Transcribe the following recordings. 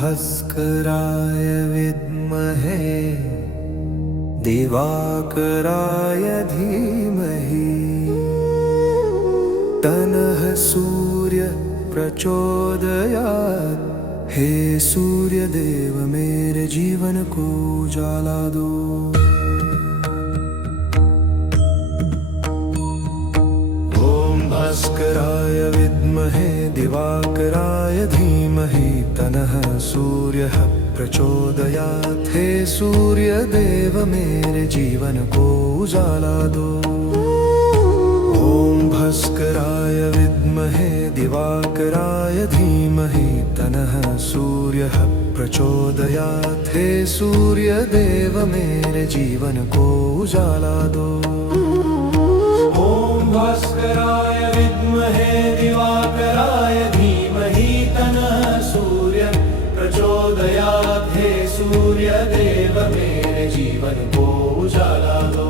भास्कराय विद्महे दिवाकराय धीमहि तन्नः सूर्य प्रचोदयात्। हे सूर्य देव मेरे जीवन को उजाला दो। ओम भास्कराय विद्महे दिवाकराय धीमहि तन्नः सूर्यः प्रचोदयात्। हे सूर्य देव मेरे जीवन को उजाला दो। ओम भास्कराय विद्महे दिवाकराय धीमहि तन्नः सूर्यः प्रचोदयात्। हे सूर्य देव मेरे जीवन को उजाला दो। ओम भास्कराय विद्महे दिवाकराय धीमहि तन्नः सूर्य प्रचोदयात्। हे सूर्य देव मेरे जीवन को उजाला दो।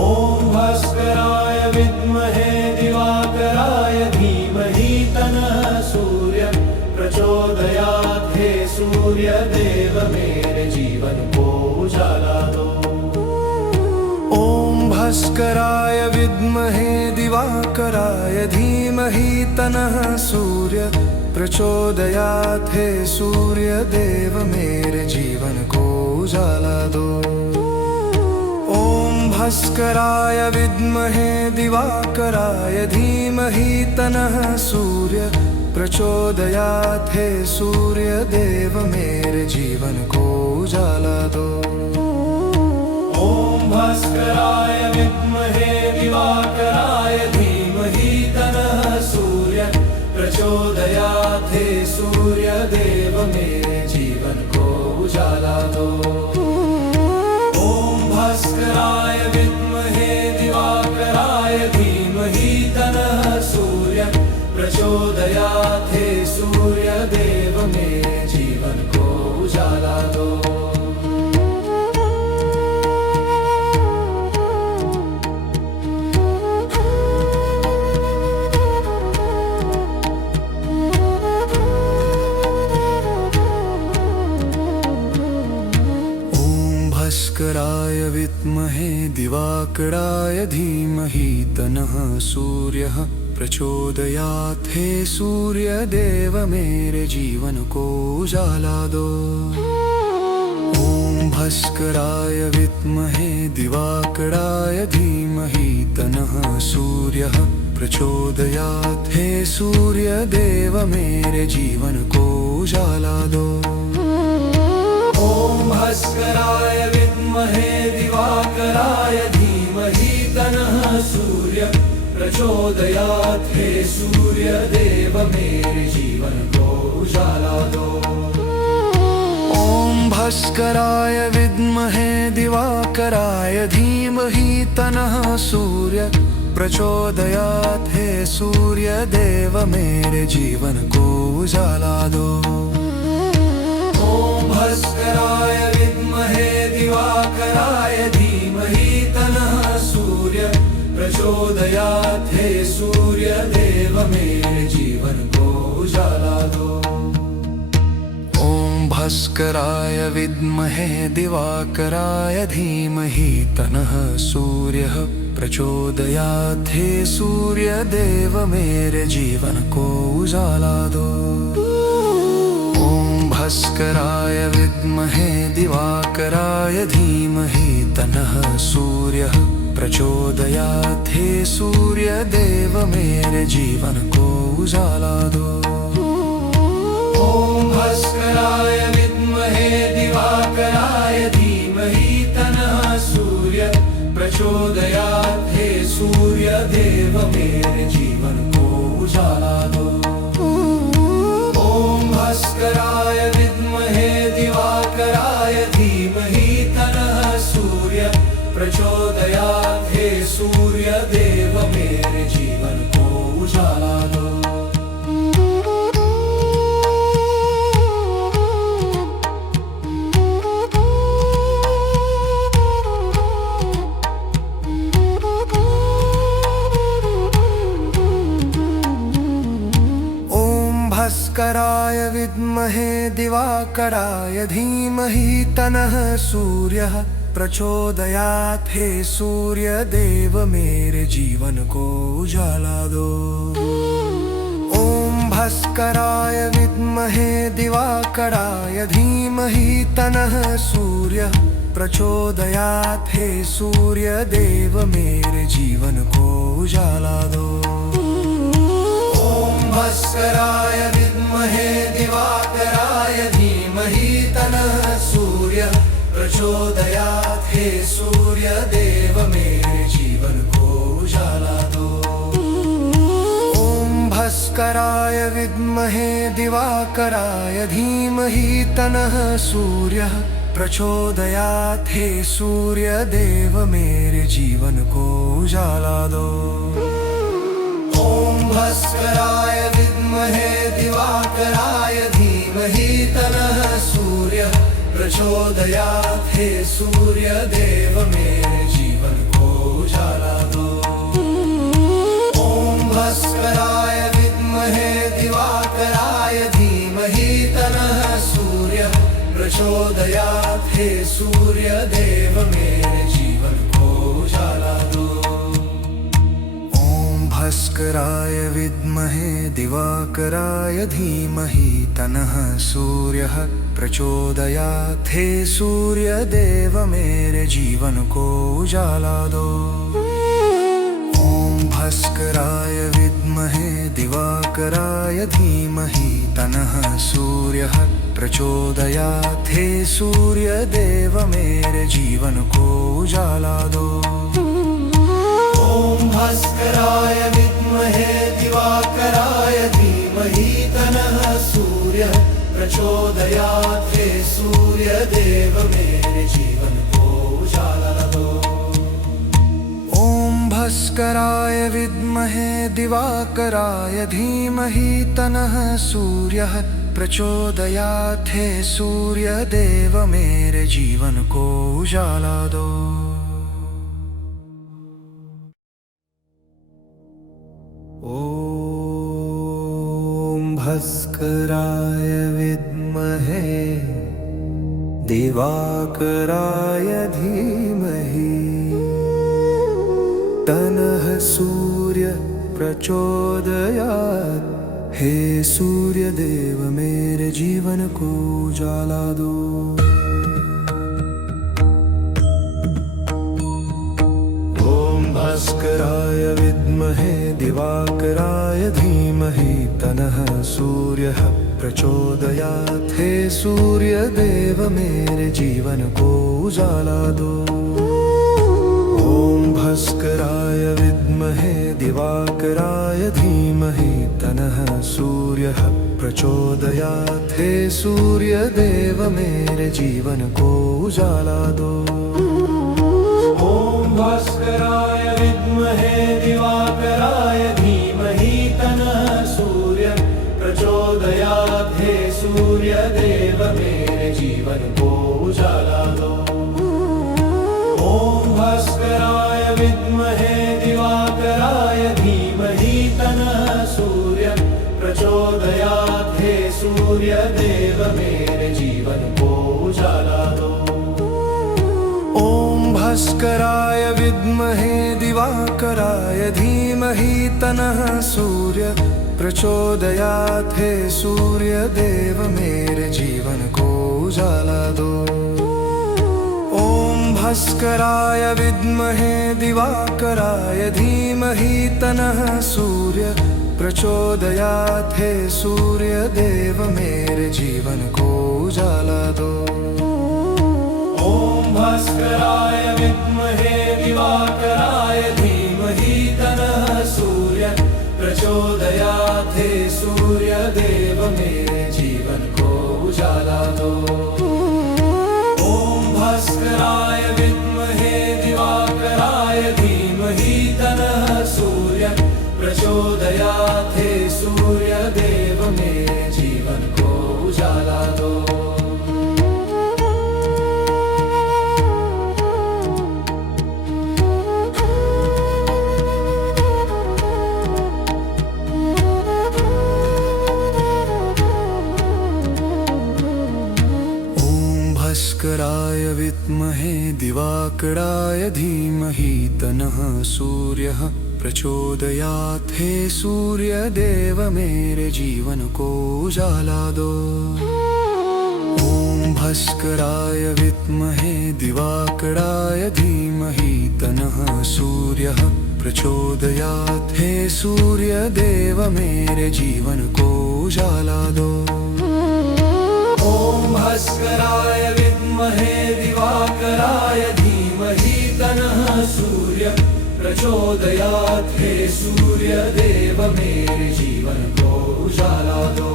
ओम भास्कराय विद्महे दिवाकराय धीमहि तन्नः सूर्य प्रचोदयात्। हे सूर्य देव मेरे जीवन को उजाला दो। ओम भास्कराय विद्महे दिवाकराय धीमहि तन्नः सूर्य प्रचोदयात्। हे सूर्य देव मेरे जीवन को उजाला दो। ओम भास्कराय विद्महे दिवाकराय धीमहि तन्नः सूर्य प्रचोदयात्। हे सूर्य देव मेरे जीवन को उजाला दो। ओम भास्कराय विद्महे दिवाकराय धीमहि तन्नः सूर्य प्रचोदयात्। हे सूर्य देव मेरे जीवन को उजाला दो। ओम भास्कराय विद्महे दिवाकराय धीमहि तन्नः सूर्य प्रचोदयात्। हे सूर्य देव मेरे जीवन को उजाला दो। भास्कराय विद्महे दिवाकराय धीमहि तन्नः सूर्यः प्रचोदयात्। हे सूर्य देव मेरे जीवन को उजाला दो। ओम भास्कराय विद्महे दिवाकराय धीमहि तन्नः सूर्यः प्रचोदयात्। हे सूर्य देव मेरे जीवन को उजाला दो। ओम भास्कराय विद्महे दिवाकराय धीमहि तन्नः सूर्य प्रचोदयात्। हे सूर्य देव मेरे जीवन को उजाला दो। ओम भास्कराय विद्महे दिवाकराय धीमहि तन्नः सूर्य प्रचोदयात्। हे सूर्य देव मेरे जीवन को उजाला दो। ओम भास्कराय विद्महे दिवाकराय धीमहि तन्नः सूर्य प्रचोदयात्। हे सूर्य देव मेरे जीवन को उजाला दो। ओम भास्कराय विद्महे दिवाकराय धीमहि तन्नः सूर्यः प्रचोदयात्। हे सूर्य देव मेरे जीवन को उजाला दो। भास्कराय विद्महे दिवाकराय धीमहि तन्नः सूर्यः प्रचोदयात्। हे सूर्य देव मेरे जीवन को उजाला दो। ओम भास्कराय विद्महे दिवाकराय धीमहि तन्नः सूर्य प्रचोदयात्। हे सूर्य देव मेरे जीवन को उजाला दो। ओम भास्कराय विद्महे दिवाकराय धीमहि तन्नः सूर्य प्रचोदयात्। हे सूर्य देव मेरे जीवन को उजाला दो। भास्कराय विद्महे दिवाकराय धीमहि तनः सूर्यः प्रचोदयात्। हे सूर्य देव मेरे जीवन को उजाला दो। ओम भास्कराय विद्महे दिवाकराय धीमहि तनः सूर्यः प्रचोदयात्। हे सूर्य देव मेरे जीवन को उजाला दो। ओम भास्कराय विद्महे दिवाकराय धीमहि तनः सूर्यः प्रचोदयात्। हे सूर्य देव मेरे जीवन को उजाला दो। ओम भास्कराय विद्महे दिवाकराय धीमहि तनः सूर्यः प्रचोदयात्। हे सूर्य देव मेरे जीवन को उजाला दो। ओम भास्कराय विद्महे दिवाकराय धीमहि तनः सूर्यः प्रचोदयात्। हे सूर्य देव मेरे जीवन को उजाला दो। ओम भास्कराय विद्महे दिवाकराय धीमहि तनः सूर्यः प्रचोदयात्। हे सूर्य देव मेरे जीवन को उजाला दो। ओम भास्कराय विद्महे दिवाकराय धीमहि तनः सूर्यः प्रचोदयात्। हे सूर्य देव मेरे जीवन को उजाला दो। ओम भास्कराय विद्महे दिवाकराय धीमहि तनः सूर्यः प्रचोदयात्। हे सूर्य देव मेरे जीवन को उजाला दो। ओम भास्कराय विद्महे दिवाकराय धीमहि तनः सूर्यः प्रचोदयात्। हे सूर्य देव मेरे जीवन को उजाला दो। ओम भास्कराय विद्महे दिवाकराय धीमहि तनः सूर्यः प्रचोदयात्। हे सूर्य देव मेरे जीवन को उजाला दो। ओम भास्कराय विद्महे दिवाकराय धीमहि तनः सूर्य प्रचोदयात्। हे सूर्य देव मेरे जीवन को उजाला दो। ओम भास्कराय विद्महे दिवाकराय धीमहि तनः सूर्यः प्रचोदयात्। हे सूर्य देव मेरे जीवन को उजाला दो। ओम भास्कराय विद्महे दिवाकराय धीमहि तनः सूर्यः प्रचोदयात्। हे सूर्य देव मेरे जीवन को उजाला दो। ओम भास्कराय विद्महे दिवाकराय धीमहि तनः सूर्यः प्रचोदयात्। हे सूर्य देव मेरे जीवन को उजाला दो। ओम भास्कराय विद्महे दिवाकराय धीमहि तनः सूर्यः प्रचोदयात्। हे सूर्य देव मेरे जीवन को उजाला दो। ओम भास्कराय विद्महे दिवाकराय धीमहि तनः सूर्य प्रचोदयात्। हे सूर्य देव मेरे जीवन को उजाला दो। ओम भास्कराय विद्महे दिवाकराय धीमहि तनः सूर्य प्रचोदयात्। हे सूर्य देव मेरे जीवन को उजाला दो। ओम भास्कराय विद्महे दिवाकराय धीमहि तनः सूर्य प्रचोदयात्। हे सूर्य देव मेरे जीवन को उजाला दो। ओम भास्कराय विद्महे दिवाकराय धीमहि तनः सूर्य प्रचोदयात्। हे सूर्य देव मेरे जीवन को उजाला दो। दिवाकराय धीमहि तन्नः सूर्यः प्रचोदयात्। हे सूर्यदेव मेरे जीवन को उजाला दो। ओम भास्कराय विद्महे दिवाकराय धीमहि तन्नः सूर्यः प्रचोदयात्। हे सूर्यदेव मेरे जीवन को उजाला दो। ओम भास्कराय विद्महे दिवाकराय धीमहि तन्नः सूर्यः प्रचोदयात्। हे सूर्यदेव मेरे जीवन को उजाला दो।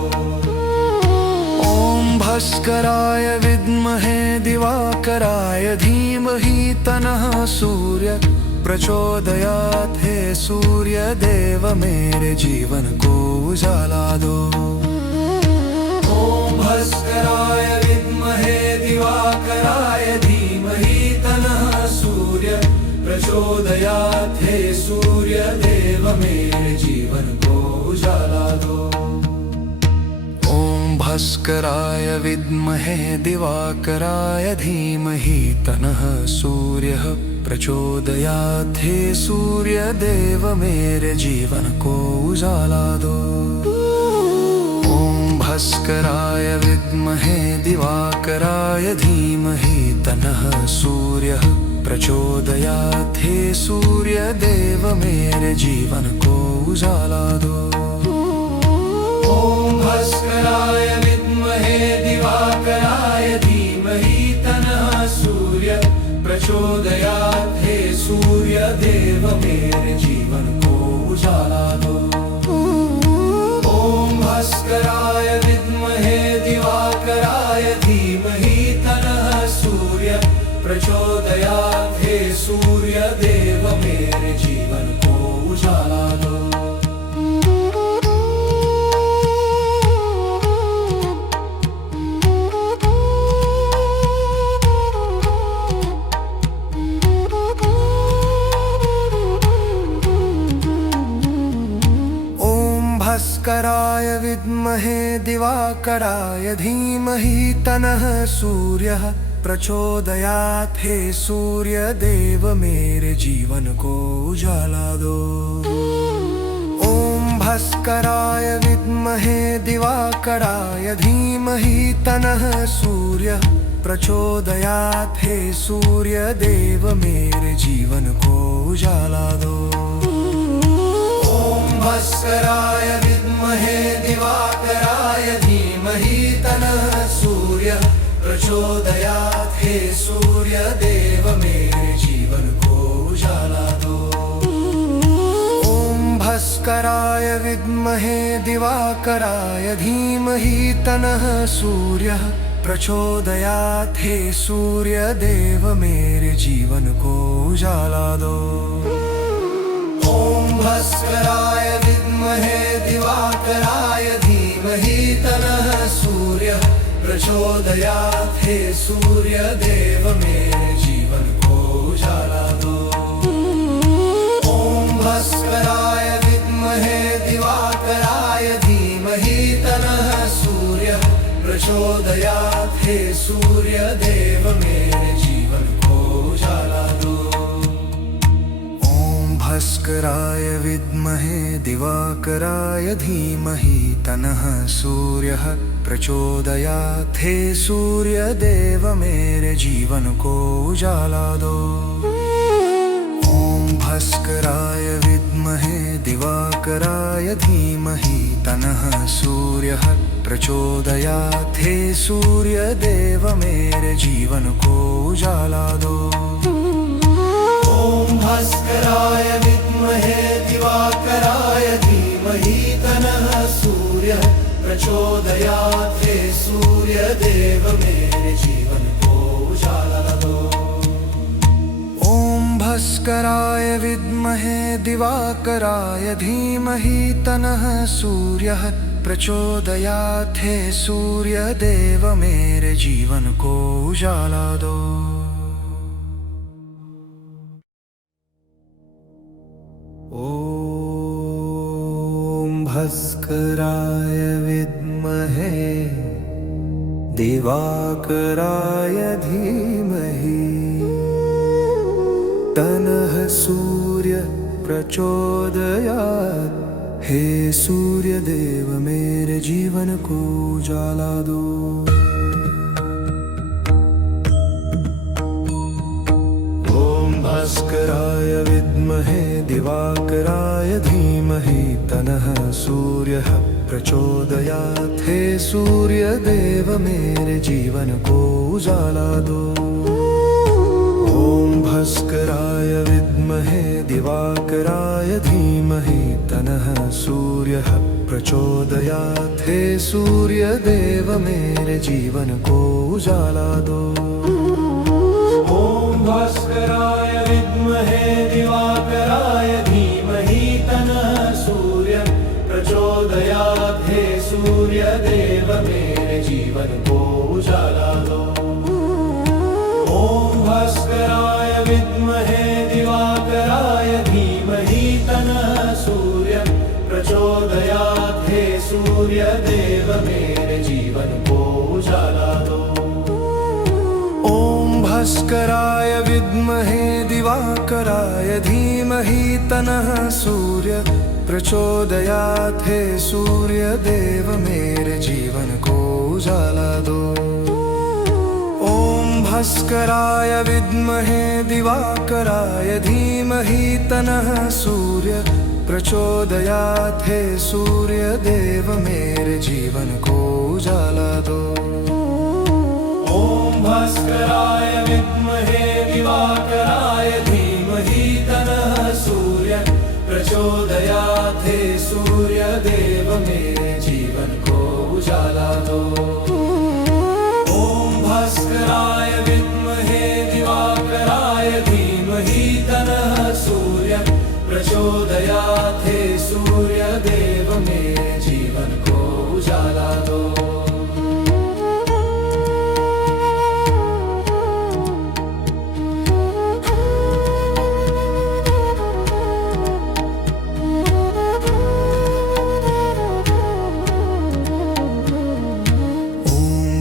ओम भास्कराय विद्महे दिवाकराय धीमहि तन्नः सूर्यः प्रचोदयात्। हे सूर्यदेव मेरे जीवन को उजाला दो। ओम भास्कराय विद्महे दिवाकराय धीमहि तन्नः सूर्यः प्रचोदयात्। हे सूर्यदेव मेरे जीवन को उजाला दो। ओम भास्कराय विद्महे दिवाकराय धीमहि तन्नः सूर्यः प्रचोदयात्। हे सूर्यदेव मेरे जीवन को उजाला दो। ओम भास्कराय विद्महे दिवाकराय धीमहि तन्नः सूर्यः प्रचोदयात्। हे सूर्यदेव मेरे जीवन को उजाला दो। ओम भास्कराय विद्महे दिवाकराय धीमहि तन्नः सूर्यः प्रचोदयात्। हे सूर्यदेव मेरे जीवन को उजाला दो। ओम भास्कराय विद्महे दिवाकराय धीमहि तन्नः सूर्यः प्रचोदयात्। हे सूर्यदेव मेरे जीवन को उजाला दो। भास्कराय विद्महे दिवाकराय धीमहि तन्नः सूर्यः प्रचोदयात्। हे सूर्यदेव मेरे जीवन को उजाला दो। ओम भास्कराय विद्महे दिवाकराय धीमहि तन्नः सूर्यः प्रचोदयात्। हे सूर्यदेव मेरे जीवन को उजाला दो। ओम भास्कराय विद्महे दिवाकराय धीमहि तन्नः सूर्यः प्रचोदयात्। हे सूर्यदेव मेरे जीवन को उजाला दो। ओम भास्कराय विद्महे दिवाकराय धीमहि तन्नः सूर्यः प्रचोदयात्। हे सूर्यदेव मेरे जीवन को उजाला दो। ओम भास्कराय विद्महे दिवाकराय धीमहि तन्नः सूर्यः प्रचोदयात्। हे सूर्यदेव मेरे जीवन को उजाला दो। ओम भास्कराय विद्महे दिवाकराय धीमहि तन्नः सूर्यः प्रचोदयात्। हे सूर्यदेव मेरे जीवन को उजाला दो। भास्कराय विद्महे दिवाकराय धीमहि तन्नः सूर्यः प्रचोदयात्। हे सूर्यदेव मेरे जीवन को उजाला दो। ओम भास्कराय विद्महे दिवाकराय धीमहि तन्नः सूर्यः प्रचोदयात्। हे सूर्यदेव मेरे जीवन को उजाला दो। ओम भास्कराय विद्महे दिवाकराय धीमहि तन्नः सूर्यः प्रचोदयात्। हे सूर्यदेव मेरे जीवन को उजाला दो। ओम भास्कराय विद्महे दिवाकराय धीमहि तन्नः सूर्यः प्रचोदयात्। हे सूर्यदेव मेरे जीवन को उजाला दो। ओम भास्कराय विद्महे दिवाकराय धीमहि तनः सूर्य प्रचोदयात्। हे सूर्य देव मेरे जीवन को उजाला दो। ओम भास्कराय विद्महे दिवाकराय धीमहि तनः सूर्यः प्रचोदयात्। हे सूर्य देव मेरे जीवन को उजाला दो। ओम भास्कराय विद्महे दिवाकराय धीमहि तनः सूर्यः प्रचोदयात्। हे सूर्य देव मेरे जीवन को उजाला दो। ओम भास्कराय विद्महे दिवाकराय धीमहि तनः सूर्य प्रचोदयात्। हे सूर्य देव मेरे जीवन को उजाला दो। ओम भास्कराय विद्महे दिवाकराय धीमहि तनः सूर्य प्रचोदयात्। हे सूर्य देव मेरे जीवन को उजाला दो। ओम भास्कराय विद्महे दिवाकराय धीमहि तनः सूर्य प्रचोदयात्। हे सूर्य देव मेरे जीवन को उजाला दो। ओम भास्कराय विद्महे दिवाकराय धीमहि तनः सूर्य प्रचोदयात्। हे सूर्य देव मेरे जीवन को उजाला दो। ओम भास्कराय विद्महे दिवाकराय धीमहि तनः सूर्य प्रचोदयात्। हे सूर्य देव मेरे जीवन को उजाला दो। ओम भास्कराय विद्महे दिवाकराय धीमहि तनः सूर्य प्रचोदयात्। हे सूर्य देव मेरे जीवन को उजाला दो।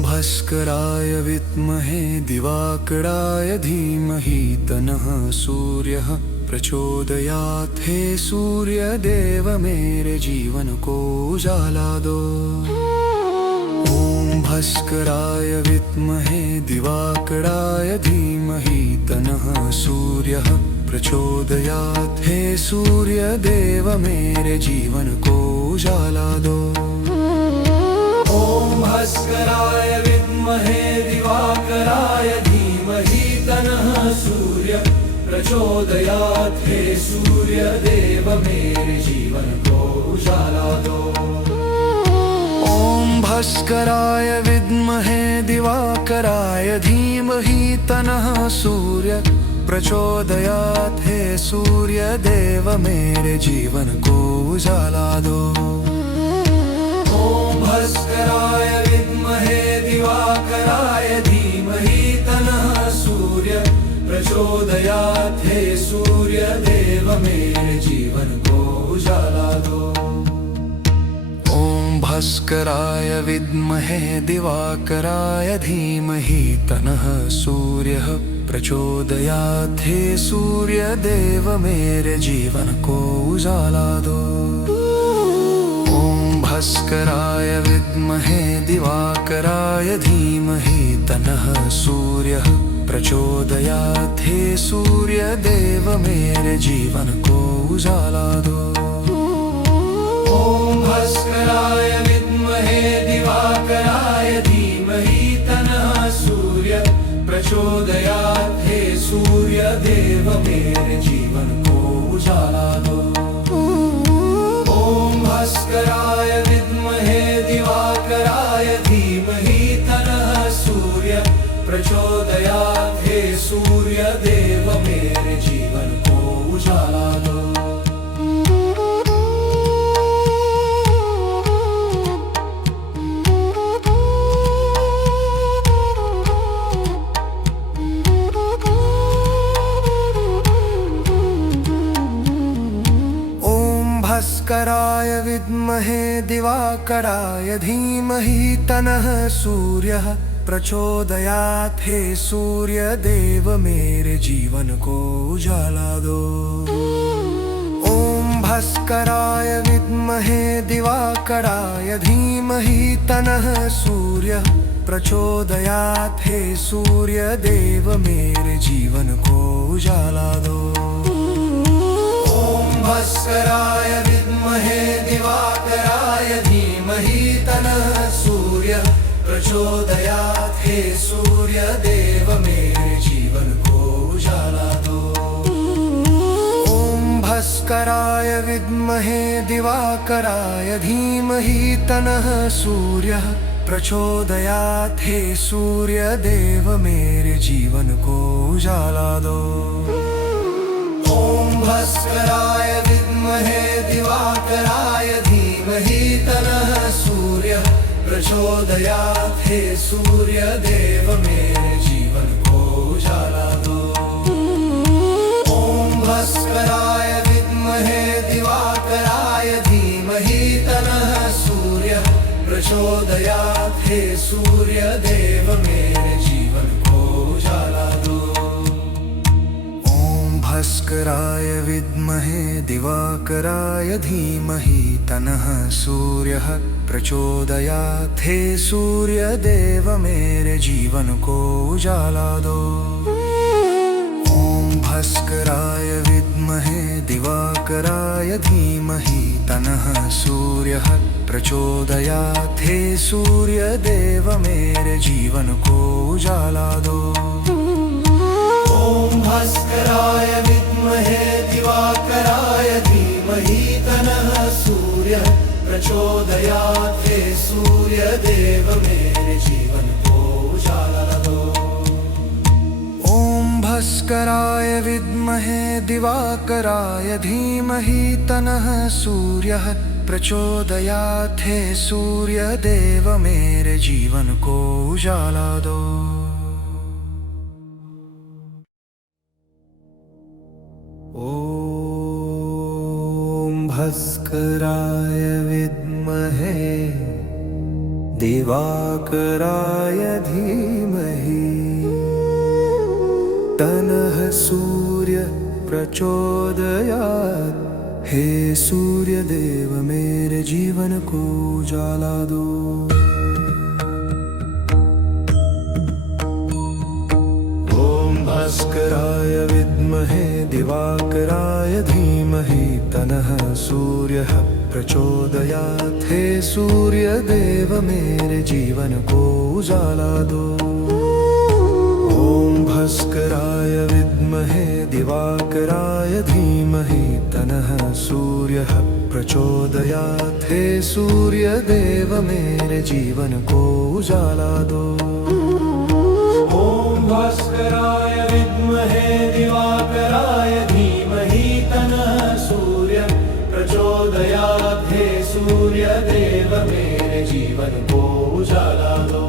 भास्कराय विद्महे दिवाकराय धीमहि तनः सूर्यः प्रचोदयात्। हे सूर्य देव मेरे जीवन को उजाला दो। ओम भास्कराय विद्महे दिवाकराय धीमहि तनः सूर्यः प्रचोदयात्। हे सूर्य देव मेरे जीवन को उजाला दो। ओम भास्कराय विद्महे दिवाकराय धीमहि तनः सूर्य प्रचोदयात्। हे सूर्य देव मेरे जीवन को उजाला दो। ओम भास्कराय विद्महे दिवाकराय धीमहि तनः सूर्य प्रचोदयात्। हे सूर्य देव मेरे जीवन को उजाला दो। ओम भास्कराय विद्महे दिवाकराय धीमहि तनः सूर्य प्रचोदयात्। हे सूर्य देव मेरे जीवन को उजाला दो। ओम भास्कराय विद्महे दिवाकराय धीमहि तनः सूर्यः प्रचोदयात्। हे सूर्य देव मेरे जीवन को उजाला दो। भास्कराय विद्महे दिवाकराय धीमहि तनः सूर्यः प्रचोदयात्। हे सूर्य देव मेरे जीवन को उजाला दो। ओम भास्कराय विद्महे दिवाकराय धीमहि तनः सूर्य प्रचोदयात्। हे सूर्य देव मेरे जीवन को उजाला दो। ओम भास्कराय विद्महे दिवाकराय धीमहि तनः सूर्य प्रचोदयात्। हे सूर्य देव मेरे जीवन को उजाला दो। भास्कराय विद्महे दिवाकराय धीमहि तनः सूर्यः प्रचोदयात् हे सूर्य देव मेरे जीवन को उजाला दो। ओम भास्कराय विद्महे दिवाकराय धीमहि तन्नः सूर्य प्रचोदयात् हे सूर्य देव मेरे जीवन को उजाला दो। ओम भास्कराय विद्महे दिवाकराय धीमहि तन्नः सूर्य प्रचोदयात् हे सूर्य देव मेरे जीवन को उजाला दो। ओम भास्कराय विद्महे दिवाकराय धीमहि तन्नः सूर्य प्रचोदयात् हे सूर्य देव मेरे जीवन को उजाला दो। ओम भास्कराय विद्महे दिवाकराय धीमहि तन्नः सूर्य प्रचोदयात् हे सूर्य देव मेरे जीवन को उजाला दो। ओम भास्कराय विद्महे दिवाकराय धीमहि तन्नः सूर्य प्रचोदयात् हे सूर्य देव मेरे जीवन को उजाला दो। ओम भास्कराय विद्महे दिवाकराय धीमहि तन्नः सूर्य प्रचोदयात् हे सूर्य देव मेरे जीवन को उजाला दो। ओम भास्कराय विद्महे दिवाकराय धीमहि तन्नः सूर्य प्रचोदयात् हे सूर्य देव मेरे जीवन को उजाला दो। ओम भास्कराय विद्महे दिवाकराय धीमहि तन्नः सूर्य प्रचोदयात् हे सूर्य देव मेरे जीवन को उजाला दो। ओम भास्कराय विद्महे दिवाकराय धीमहि तन्नः सूर्य प्रचोदयात् हे सूर्य देव मेरे जीवन को उजाला दो। ओम भास्कराय विद्महे दिवाकराय धीमहि तन्नः सूर्य प्रचोदयात् हे सूर्य देव मेरे जीवन को उजाला दो। ओम भास्कराय विद्महे दिवाकराय धीमहि तन्नः सूर्य प्रचोदयात् हे सूर्य देव मेरे जीवन को उजाला दो। ओम भास्कराय विद्महे दिवाकराय धीमहि तन्नः सूर्य प्रचोदयात् हे सूर्य देव मेरे जीवन को उजाला दो। ओम भास्कराय विद्महे दिवाकराय धीमहि तन्नः सूर्य प्रचोदयात् हे सूर्य देव मेरे जीवन को उजाला दो।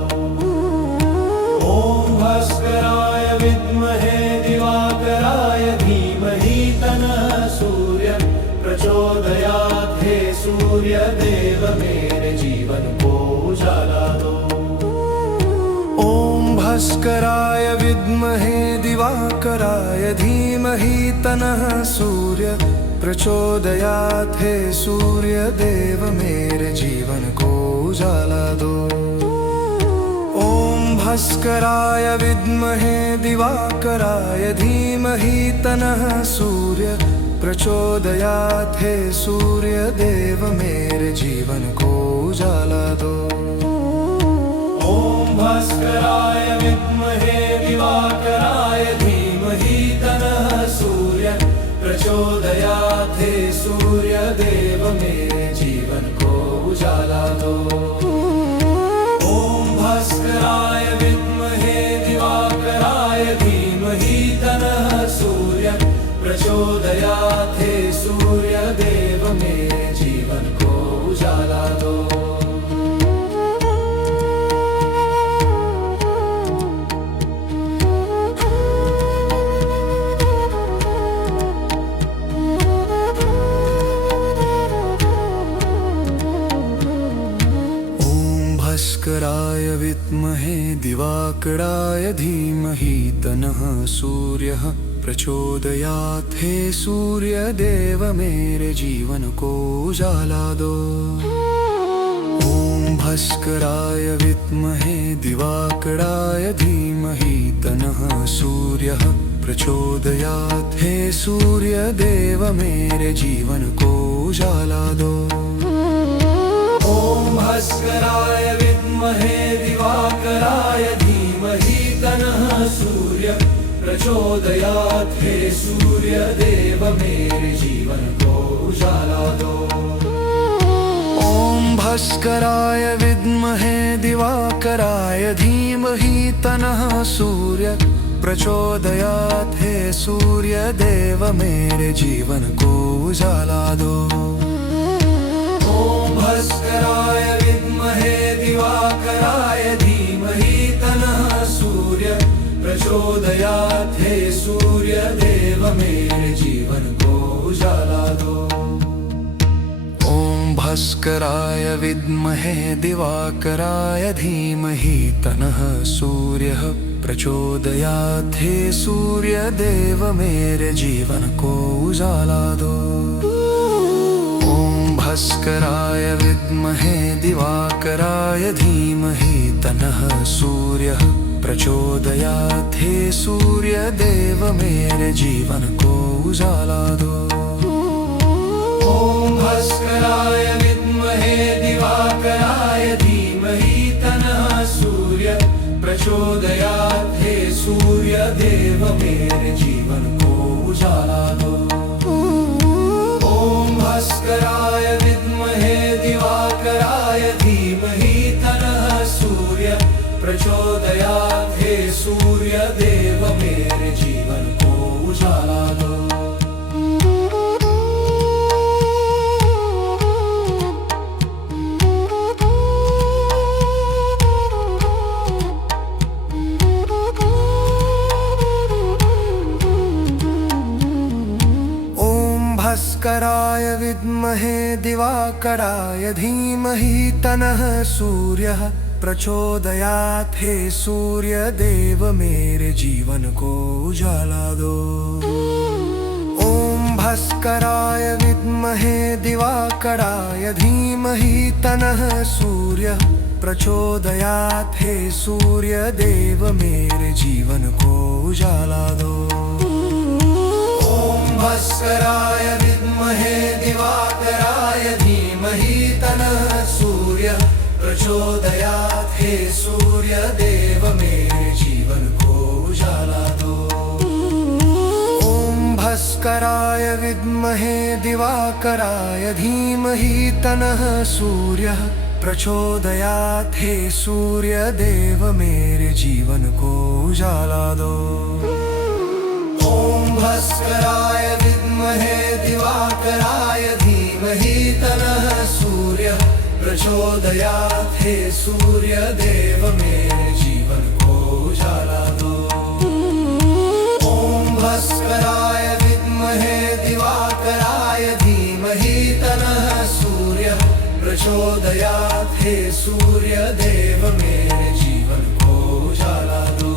ओम भास्कराय विद्महे दिवाकराय धीमहि तन्नः सूर्य प्रचोदयात् हे सूर्य देव मेरे जीवन को उजाला दो। ओम भास्कराय विद्महे दिवाकराय धीमहि तन्नः सूर्य प्रचोदयात् हे सूर्य देव मेरे जीवन को उजाला दो। ओम भास्कराय विद्महे दिवाकराय धीमहि तन्नः सूर्य प्रचोदयात् हे सूर्य देव मेरे जीवन को उजाला दो। ओम भास्कराय विद्महे दिवाकराय धीमहि तन्नः सूर्य प्रचोदयात् हे सूर्य देव मेरे जीवन को उजाला दो। ओम भास्कराय विद्महे दिवाकराय धीमहि तन्नः सूर्य प्रचोदयात् हे सूर्य देव मेरे जीवन को उजाला दो। भास्कराय विद्महे दिवाकराय धीमहि तन्नः सूर्यः प्रचोदयात्। हे सूर्य देव मेरे जीवन को उजाला दो। ओम भास्कराय विद्महे दिवाकराय धीमहि तन्नः सूर्यः प्रचोदयात्। हे सूर्य देव मेरे जीवन को उजाला दो। ओम भास्कराय विद्महे दिवाकराय धीमहि तन्नः सूर्य प्रचोदयात्। हे सूर्य देव मेरे जीवन को उजाला दो। ओम भास्कराय विद्महे दिवाकराय धीमहि तन्नः सूर्य प्रचोदयात्। हे सूर्य देव मेरे जीवन को उजाला दो। ओम भास्कराय विद्महे दिवाकराय धीमहि तन्नः सूर्य प्रचोदयात्। हे सूर्य देव मेरे जीवन को उजाला दो। ओम भास्कराय विद्महे दिवाकराय धीमहि तन्नः सूर्यः प्रचोदयात्। हे सूर्य देव मेरे जीवन को उजाला दो। ओम भास्कराय विद्महे दिवाकराय धीमहि तन्नः सूर्यः प्रचोदयात्। हे सूर्य देव मेरे जीवन को उजाला दो। ओम भास्कराय विद्महे दिवाकराय धीमहि तन्नः सूर्य प्रचोदयात्। हे सूर्य देव मेरे जीवन को उजाला दो। ओम भास्कराय विद्महे दिवाकराय धीमहि तन्नः सूर्य प्रचोदयात्। हे सूर्य देव मेरे जीवन को उजाला दो। भास्कराय विद्महे दिवाकराय धीमहि तन्नः सूर्यः प्रचोदयात्। हे सूर्य देव मेरे जीवन को उजाला दो। ओम भास्कराय विद्महे दिवाकराय धीमहि तन्नः सूर्यः प्रचोदयात्। हे सूर्य देव मेरे जीवन को उजाला दो। ओम भास्कराय विद्महे दिवाकराय धीमहि तन्नः सूर्य प्रचोदयात्। हे सूर्य देव मेरे जीवन को उजाला दो। ओम भास्कराय विद्महे दिवाकराय धीमहि तन्नः सूर्यः प्रचोदयात्। हे सूर्य देव मेरे जीवन को उजाला दो। ओम भास्कराय विद्महे दिवाकराय धीमहि तन्नः सूर्य प्रचोदयात्। हे सूर्य देव मेरे जीवन को उजाला दो। ओम भास्कराय विद्महे दिवाकराय धीमहि तन्नः सूर्य प्रचोदयात्। हे सूर्य देव मेरे जीवन को उजाला दो।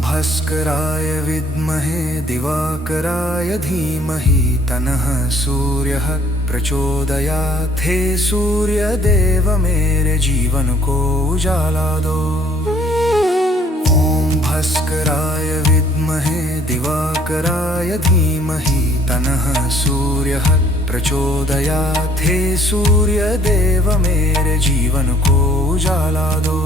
भास्कराय विद्महे दिवाकराय धीमहि तन्नः सूर्यः प्रचोदयात्। हे सूर्य देव मेरे जीवन को उजाला दो। ओम भास्कराय विद्महे दिवाकराय धीमहि तन्नः सूर्यः प्रचोदयात्। हे सूर्य देव मेरे जीवन को उजाला दो।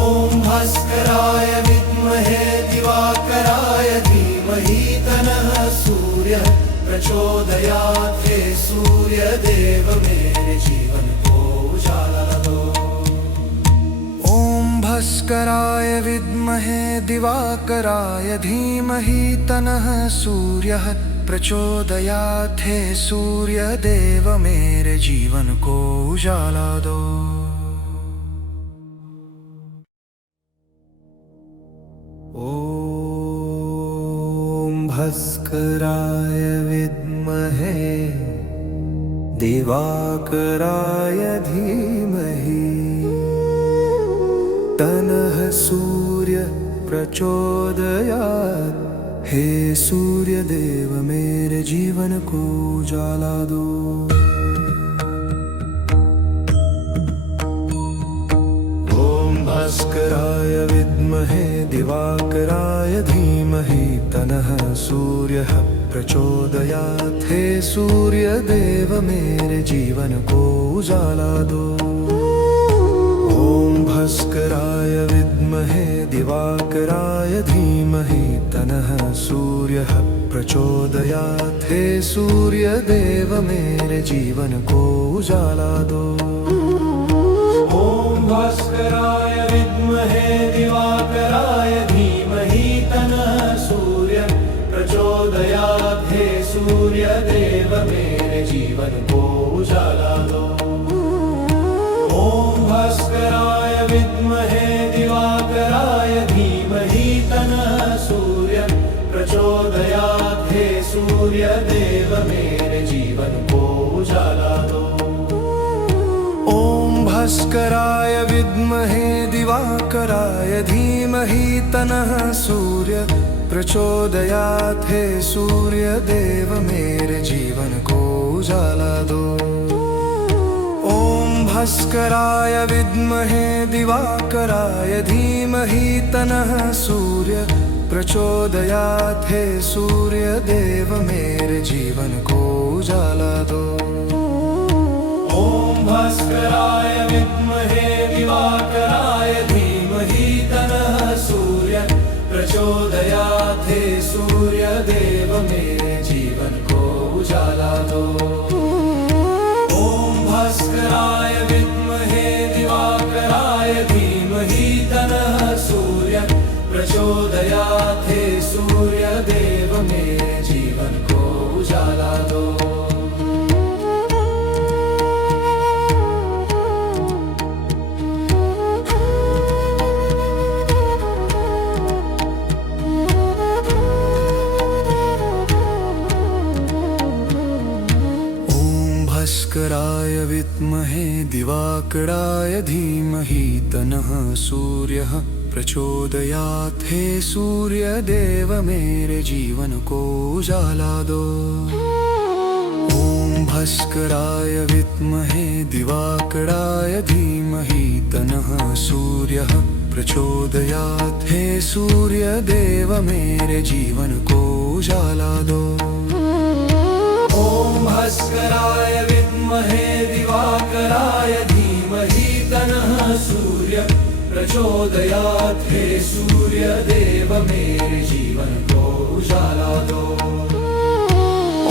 ओम भास्कराय विद्महे दिवाकराय धीमहि तन्नः सूर्य प्रचोदयात्। हे सूर्य देव मेरे जीवन को उजाला दो। ओम भास्कराय विद्महे दिवाकराय धीमहि तन्नः सूर्यः प्रचोदयात्। हे सूर्य देव मेरे जीवन को उजाला दो। ओम भास्कराय विद्महे दिवाकराय धीमहि तनः सूर्य प्रचोदयात्। हे सूर्य देव मेरे जीवन को उजाला दो। ओम भास्कराय विद्महे दिवाकराय धीमहि तनः सूर्यः प्रचोदयात्। हे सूर्य देव मेरे जीवन को उजाला दो। ओम भास्कराय विद्महे दिवाकराय धीमहि तनः सूर्यः प्रचोदयात्। हे सूर्य देव मेरे जीवन को उजाला दो। ओम भास्कराय विद्महे दिवाकराय धीमहि तनः सूर्य प्रचोदयात्। हे सूर्य देव मेरे जीवन को उजाला दो। ओम भास्कराय विद्महे दिवाकराय धीमहि तनः सूर्य प्रचोदयात्। हे सूर्य देव मेरे जीवन को उजाला दो। ओम भास्कराय विद्महे दिवाकराय धीमहि तनः सूर्य प्रचोदयात्। हे सूर्य देव मेरे जीवन को उजाला दो। ओम भास्कराय विद्महे दिवाकराय धीमहि तनः सूर्य प्रचोदयात्। हे सूर्य देव मेरे जीवन को उजाला दो। ओम भास्कराय विद्महे दिवाकराय धीमहि तनः सूर्य प्रचोदयात्। हे सूर्य देव मेरे जीवन को उजाला दो। ओम भास्कराय विद्महे दिवाकराय धीमहि तनः सूर्य प्रचोदयात्। हे सूर्य देव मेरे जीवन को उजाला दो। भास्कराय विद्महे दिवाकराय धीमहि तनः सूर्यः प्रचोदयात्। हे सूर्य देव मेरे जीवन को उजाला दो। ओम भास्कराय विद्महे दिवाकराय धीमहि तनः सूर्यः प्रचोदयात्। हे सूर्य देव मेरे जीवन को उजाला दो। ओम भास्कराय विद्महे दिवाकराय धीमहि तनः सूर्य प्रचोदयात्। हे सूर्य देव मेरे जीवन को उजाला दो।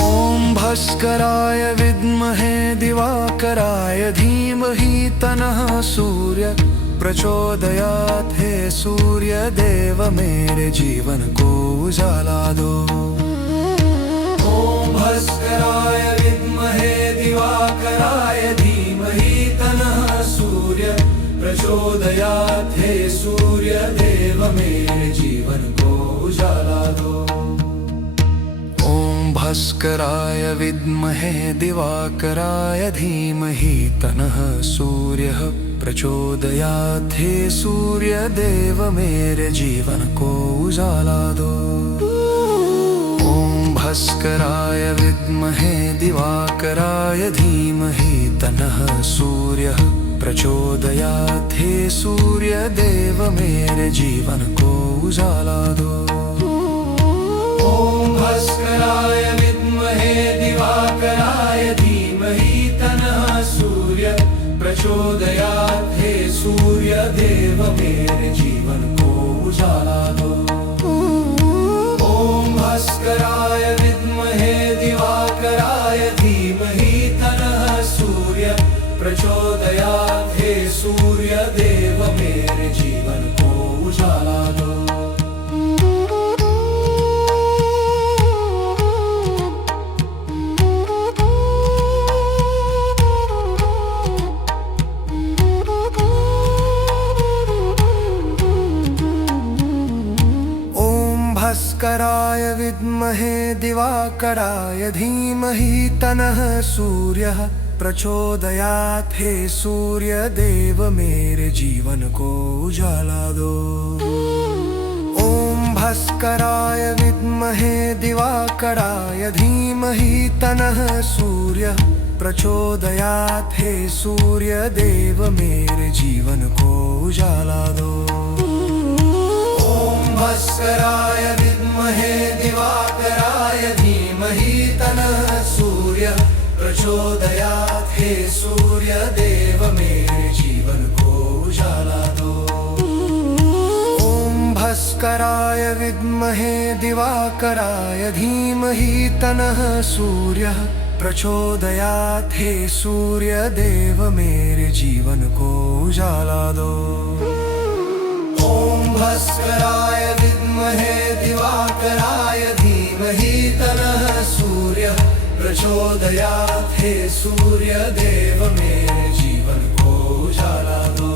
ओम भास्कराय विद्महे दिवाकराय धीमहि तनः सूर्य प्रचोदयात्। हे सूर्य देव मेरे जीवन को उजाला दो। ओम भास्कराय विद्महे दिवाकराय धीमहि तनः सूर्य प्रचोदयात्। हे सूर्य देव मेरे जीवन को उजाला दो। ओम भास्कराय विद्महे दिवाकराय धीमहि तनः सूर्यः प्रचोदयात्। हे सूर्य देव मेरे जीवन को उजाला दो। ओम भास्कराय विद्महे दिवाकराय धीमहि तनः सूर्यः प्रचोदयात्। हे सूर्य देव मेरे जीवन को उजाला दो। ओम भास्कराय विद्महे दिवाकराय धीमहि तनः सूर्य प्रचोदयात्। हे सूर्य देव मेरे जीवन को उजाला दो। ओम भास्कराय विद्महे दिवाकराय धीमहि तनः सूर्य प्रचोदयात्। हे सूर्य देव मेरे जीवन को उजाला दो। भास्कराय विद्महे दिवाकराय धीमहि तन्नः सूर्यः प्रचोदयात्। हे सूर्य देव मेरे जीवन को उजाला दो। ओम भास्कराय विद्महे दिवाकराय धीमहि तन्नः सूर्यः प्रचोदयात्। हे सूर्य देव मेरे जीवन को उजाला दो। ओम भास्कराय विद्महे दिवाकराय धीमहि तन्नः सूर्यः प्रचोदयात्। हे सूर्य देव मेरे जीवन को उजाला दो। ओम भास्कराय विद्महे दिवाकराय धीमहि तन्नः सूर्यः प्रचोदयात्। हे सूर्य देव मेरे जीवन को उजाला दो। ओम भास्कराय विद्महे दिवाकराय धीमहि तन्नः सूर्यः प्रचोदयात्। हे सूर्य देव मेरे जीवन को उजाला दो।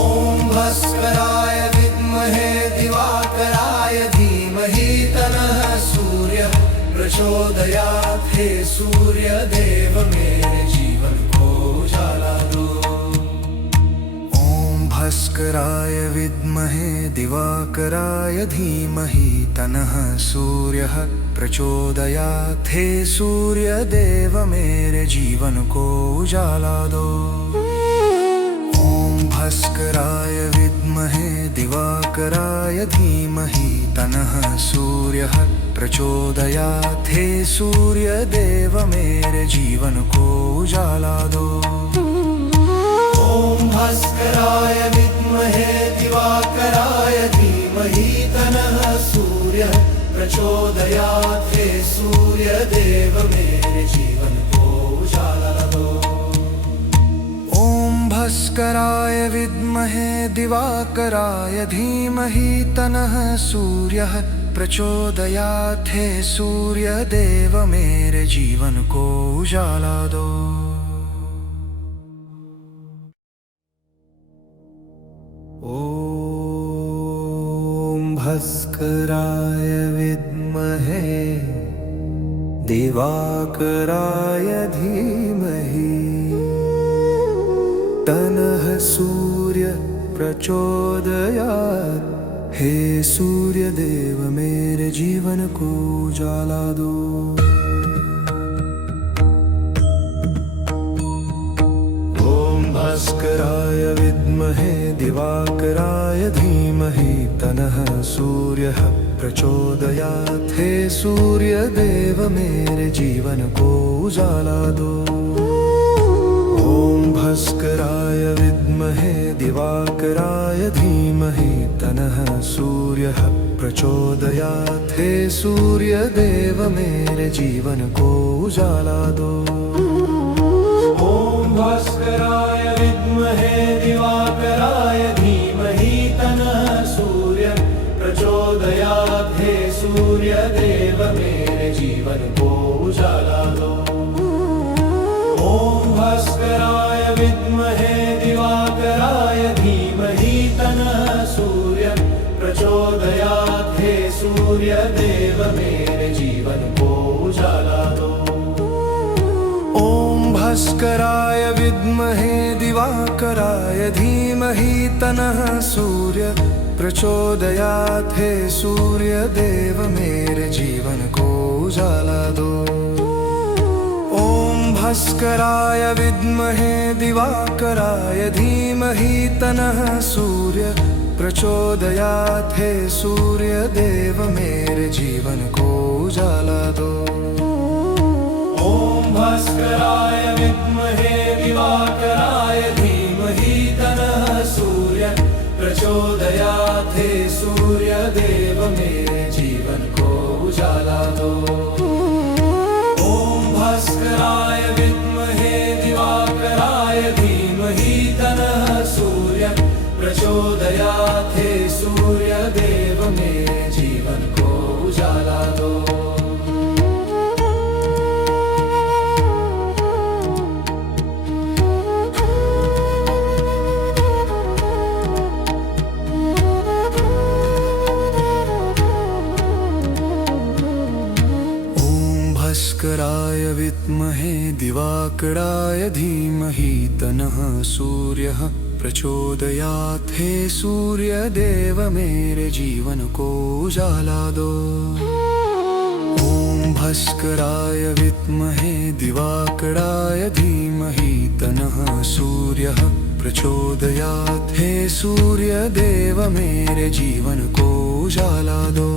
ओम भास्कराय विद्महे दिवाकराय धीमहि तन्नः सूर्यः प्रचोदयात्। हे सूर्य देव मेरे जीवन को उजाला दो। ओम भास्कराय विद्महे दिवाकराय धीमहि तन्नः सूर्यः प्रचोदयात्। हे सूर्य देव मेरे जीवन को उजाला दो। ओम भास्कराय विद्महे दिवाकराय धीमहि तन्नः सूर्यः प्रचोदयात्। हे सूर्य देव मेरे जीवन को उजाला दो। ओम भास्कराय विद्महे दिवाकराय धीमहि तन्नः सूर्यः प्रचोदयात्। हे सूर्य देव मेरे जीवन को उजाला दो। ओम भास्कराय विद्महे दिवाकराय धीमहि तन्नः सूर्यः प्रचोदयात्। हे सूर्य देव मेरे जीवन को उजाला दो। ओम भास्कराय विद्महे दिवाकराय धीमहि तन्नः सूर्य प्रचोदयात्। हे सूर्य देव मेरे जीवन को उजाला दो। ओम भास्कराय विद्महे दिवाकराय धीमहि तन्नः सूर्यः प्रचोदयात्। हे सूर्य देव मेरे जीवन को उजाला दो। ओम भास्कराय विद्महे दिवाकराय धीमहि तन्नः सूर्यः प्रचोदयात्। हे सूर्य देव मेरे जीवन को उजाला दो। ओम भास्कराय विद्महे दिवाकराय धीमहि तन्नः सूर्यः प्रचोदयात्। हे सूर्य देव मेरे जीवन को उजाला दो। ओम भास्कराय विद्महे दिवाकराय धीमहि तन्नः सूर्यः प्रचोदयात्। हे सूर्य देव मेरे जीवन को उजाला दो। ओम भास्कराय विद्महे दिवाकराय धीमहि तन्नः सूर्य प्रचोदयात्। हे सूर्य देव मेरे जीवन को उजाला दो। ओम भास्कराय विद्महे दिवाकराय धीमहि तन्नः सूर्य प्रचोदयात्। हे सूर्य देव मेरे जीवन को उजाला दो। ओम भास्कराय विद्महे दिवाकराय धीमहि तन्नः सूर्यः प्रचोदयात्। हे सूर्य देव मेरे जीवन को उजाला दो। ओम भास्कराय विद्महे दिवाकराय धीमहि तन्नः सूर्यः प्रचोदयात्। हे सूर्य देव मेरे जीवन को उजाला दो। विद्महे दिवाकराय धीमहि तन्नः सूर्यः प्रचोदयात्। हे सूर्य देव मेरे जीवन को उजाला दो। ओम भास्कराय विद्महे दिवाकराय धीमहि तन्नः सूर्यः प्रचोदयात्। हे सूर्य देव मेरे जीवन को उजाला दो।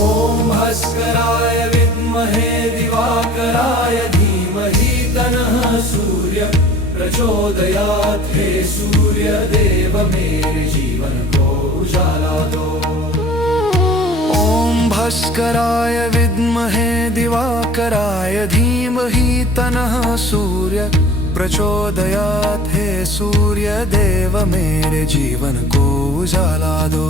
ओम भास्कराय विद्महे दिवाकराय धीमहि तन्नः सूर्य प्रचोदयात्। हे सूर्य देव मेरे जीवन को उजाला दो। ओम भास्कराय विद्महे दिवाकराय धीमहि तन्नः सूर्य प्रचोदयात्। हे सूर्य देव मेरे जीवन को उजाला दो।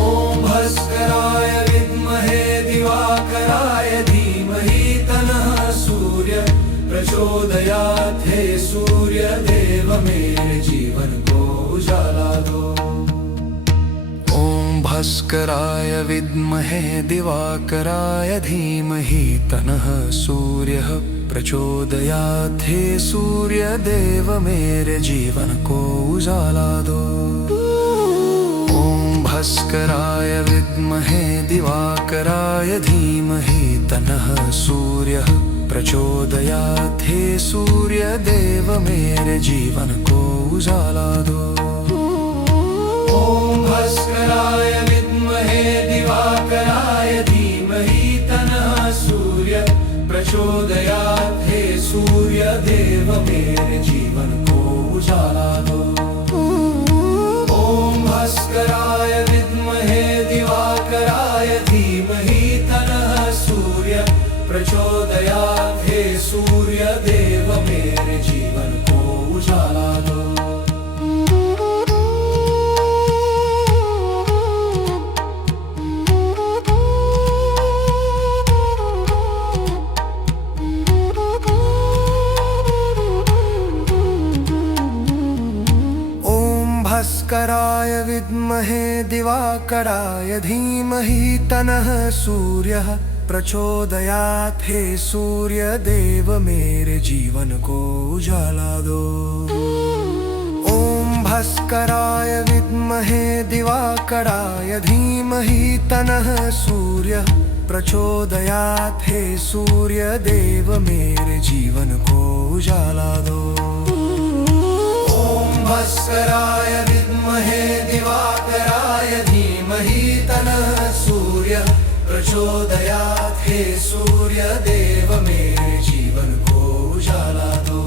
ओम भास्कराय विद्महे दिवाकराय धीमहि तन्नः सूर्य प्रचोदयात्। हे सूर्य देव मेरे जीवन को उजाला दो। ओम भास्कराय विद्महे दिवाकराय धीमहि तन्नः सूर्यः प्रचोदयात्। हे सूर्य देव मेरे जीवन को उजाला दो। ओम भास्कराय विद्महे दिवाकराय धीमहि तन्नः सूर्यः प्रचोदयात्। हे सूर्य देव मेरे जीवन को उजाला दो। ओम भास्कराय विद्महे दिवाकराय धीमहि तन्नः सूर्य प्रचोदयात्। हे सूर्य देव मेरे जीवन को उजाला दो। ओम भास्कराय विद्महे दिवाकराय धीमहि तन्नः सूर्य प्रचोदयात्। हे सूर्य देव मेरे जीवन को उजाला दो। भास्कराय विद्महे दिवाकराय धीमहि तन्नः सूर्यः प्रचोदयात्। हे सूर्य देव मेरे जीवन को उजाला दो। ओम भास्कराय विद्महे दिवाकराय धीमहि तन्नः सूर्यः प्रचोदयात्। हे सूर्य देव मेरे जीवन को उजाला दो। भास्कराय विद्महे दिवाकराय धीमहि तन्नः सूर्य प्रचोदयात्। हे सूर्य देव मेरे जीवन को उजाला दो।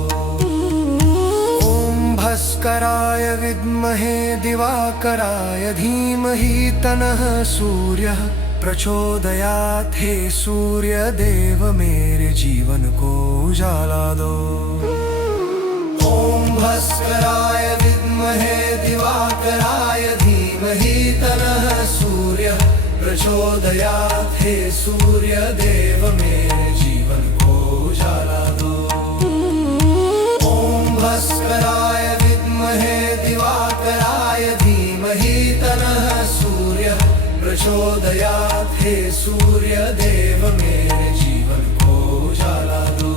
ओम भास्कराय विद्महे दिवाकराय धीमहि तन्नः सूर्यः प्रचोदयात्। हे सूर्य देव मेरे जीवन को उजाला दो। ओम भास्कराय विद्महे दिवाकराय धीमहि तन्नः सूर्य प्रचोदयात्। हे सूर्य देव मेरे जीवन को उजाला दो। ओम भास्कराय विद्महे दिवाकराय धीमहि तन्नः सूर्य प्रचोदयात्। हे सूर्य देव मेरे जीवन को उजाला दो।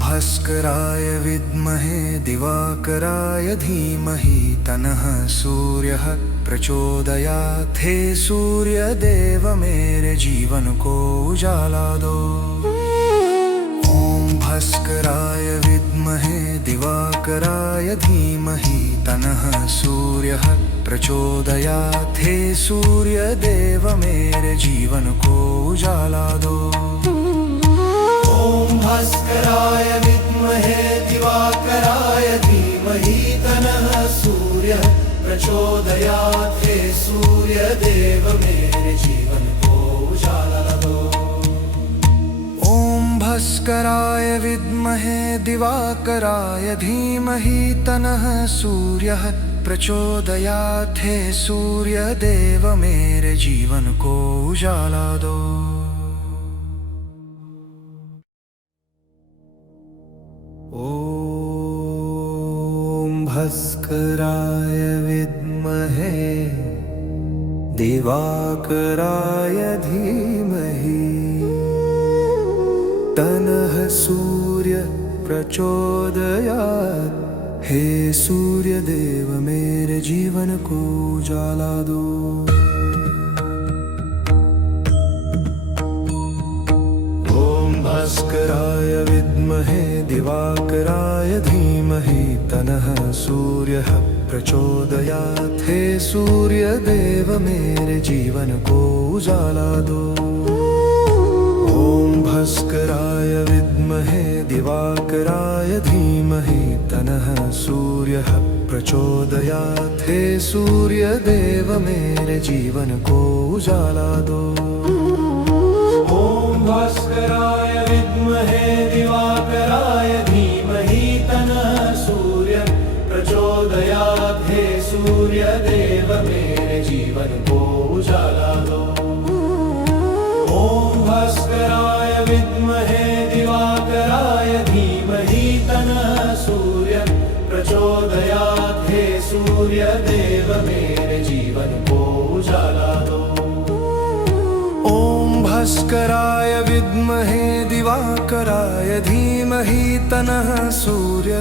भास्कराय विद्महे दिवाकराय धीमहि तन्नः सूर्यः प्रचोदयात्। हे सूर्य देव मेरे जीवन को उजाला दो। ओम भास्कराय विद्महे दिवाकराय धीमहि तन्नः सूर्यः प्रचोदयात्। हे सूर्य देव मेरे जीवन को उजाला दो। ओम भास्कराय विद्महे दिवाकराय धीमहि तन्नः सूर्य प्रचोदयात्। हे सूर्य देव मेरे जीवन को उजाला दो। ओम भास्कराय विद्महे दिवाकराय धीमहि तन्नः सूर्यः प्रचोदयात्। हे सूर्य देव मेरे जीवन को उजाला दो। ओम भास्कराय विद्महे दिवाकराय धीमहि तनः सूर्य प्रचोदयात्। हे सूर्य देव मेरे जीवन को उजाला दो। भास्कराय विद्महे दिवाकराय धीमहि तनः सूर्यः प्रचोदयात्। हे सूर्य देव मेरे जीवन को उजाला दो। ओम भास्कराय विद्महे दिवाकराय धीमहि तनः सूर्यः प्रचोदयात्। हे सूर्य देव मेरे जीवन को उजाला दो। ओम भास्कराय विद्महे दिवाकराय धीमहि तनः सूर्य प्रचोदयात्। हे सूर्य देव मेरे जीवन को उजाला दो। ओम भास्कराय विद्महे दिवाकराय धीमहि तनः सूर्य प्रचोदयात्। हे सूर्य देव मेरे जीवन को उजाला दो। भास्कराय विद्महे दिवाकराय धीमहि तनः सूर्य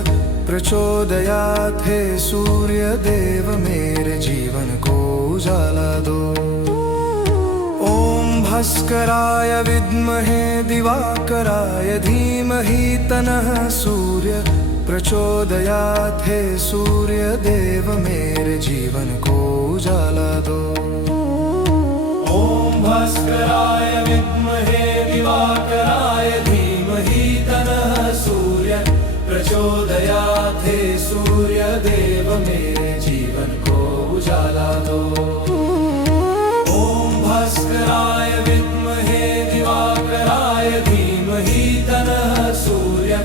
प्रचोदयात्। हे सूर्य देव मेरे जीवन को उजाला दो। ओम भास्कराय विद्महे दिवाकराय धीमहि तनः सूर्य प्रचोदयात्। हे सूर्य देव मेरे जीवन को उजाला दो। ओम भास्कराय विद्महे दिवाकराय धीमहि तनः सूर्य प्रचोदयात्। हे सूर्य देव मेरे जीवन को उजाला दो। ओम भास्कराय विद्महे दिवाकराय धीमहि तनः सूर्य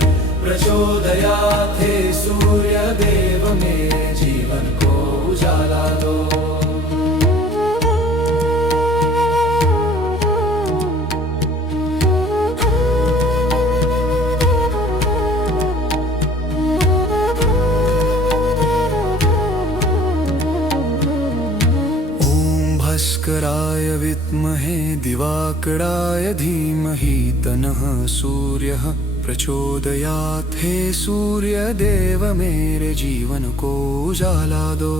प्रचोदयात्। हे सूर्य देव मेरे जीवन को उजाला दो। भास्कराय विद्महे दिवाकराय धीमहि तनः सूर्यः प्रचोदयात्। हे सूर्य देव मेरे जीवन को उजाला दो।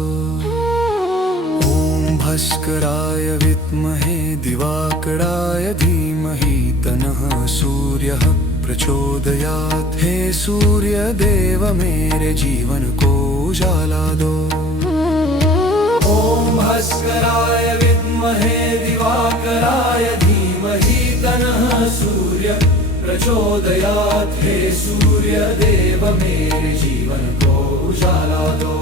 ओम भास्कराय विद्महे दिवाकराय धीमहि तनः सूर्यः प्रचोदयात्। हे सूर्य देव मेरे जीवन को उजाला दो। ओम भास्कराय विद्महे दिवाकराय धीमहि तनः सूर्य प्रचोदयात्। हे सूर्य देव मेरे जीवन को उजाला दो।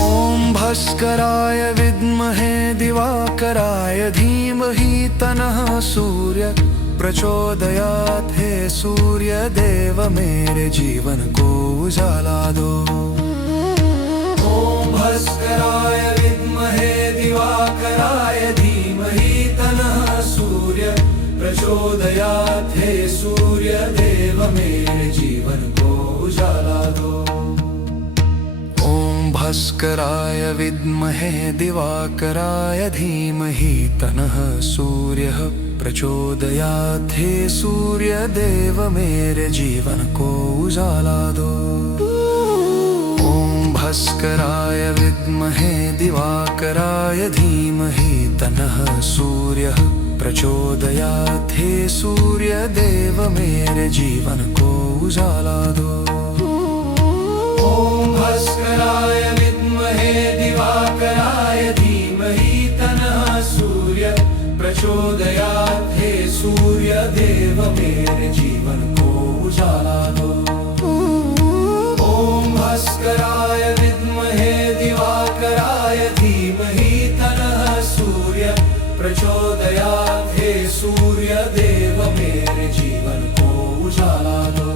ओम भास्कराय विद्महे दिवाकराय धीमहि तनः सूर्य प्रचोदयात्। हे सूर्य देव मेरे जीवन को उजाला दो। ओम भास्कराय विद्महे दिवाकराय धीमहि तनः सूर्य प्रचोदयात्। हे सूर्य देव मेरे जीवन को उजाला दो। ओम भास्कराय विद्महे दिवाकराय धीमहि तनः सूर्यः प्रचोदयात्। हे सूर्य देव मेरे जीवन को उजाला दो। भास्कराय विद्महे दिवाकराय धीमहि तनः सूर्यः प्रचोदयात्। हे सूर्य देव मेरे जीवन को उजाला दो। ओम भास्कराय विद्महे दिवाकराय धीमहि तनः सूर्य प्रचोदयात्। हे सूर्य देव मेरे जीवन को उजाला दो। ओम भास्कराय विद्महे दिवाकराय धीमहि तनः सूर्य प्रचोदयात्। हे सूर्य देव मेरे जीवन को उजाला दो।